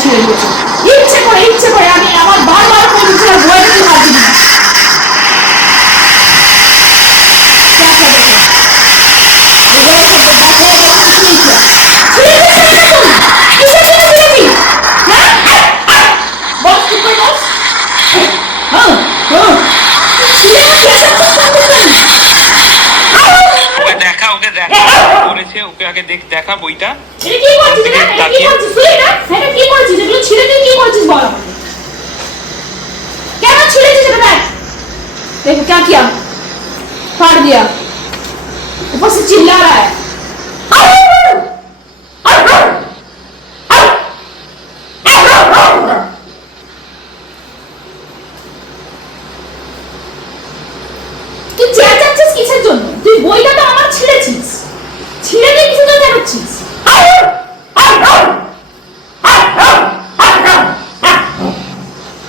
ছিঁড়ে দিয়েছে ইচ্ছে করে আমি আমার বারবার করে দিচ্ছি আর বইটা তুই হাত দিবি না ওকে আগে দেখা বইটা क्या किया फाड़ दिया ऊपर से चिल्ला रहा है তুই চেঁচাচ্ছিস কিসের জন্য তুই বইটা তো আমার ছিঁড়েছিস ছিঁড়ে দিয়ে কিছু তো দেখাচ্ছিস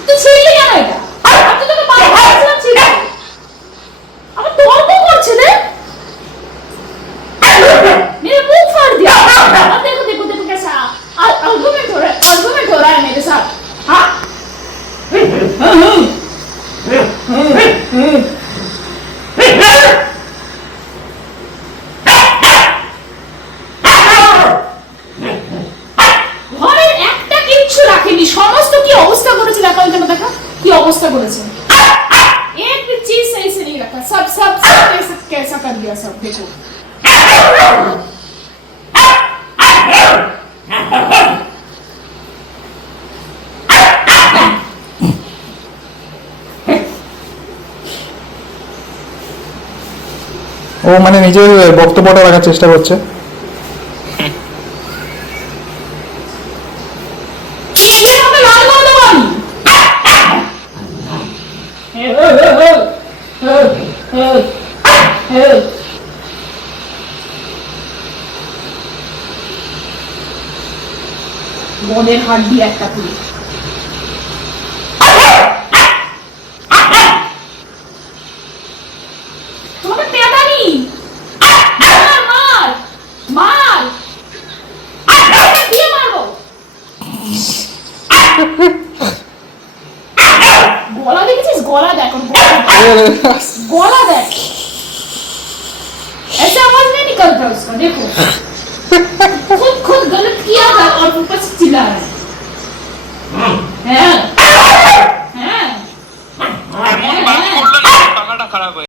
তুই ছিঁড়লি কেন এটা আমি তো তোকে পায়ে ধরেছিলাম ছিঁড়ে আমার তর্ক করছে রে मेरा मुंह फाड़ दिया अब देखो देखो देखो कैसा आर्गुमेंट हो रहा है मेरे साथ हाँ ঘরের একটা কিচ্ছু রাখেনি সমস্ত কি অবস্থা করেছে দেখা ওইখানে দেখা কি অবস্থা করেছে एक भी चीज सही से नहीं रखा सब सब सब कैसा कर दिया सब देखो ও মানে নিজের বক্তব্যটা রাখার চেষ্টা করছে মনের হাত দিয়ে একটা তুলে তোমাকে পেটানি মার মার দিয়ে মারবো গলা দেখেছিস গলা দেখ गला देख ऐसा आवाज नहीं निकलता उसका देखो खुद गलत किया था और ऊपर से चिल्ला रहा है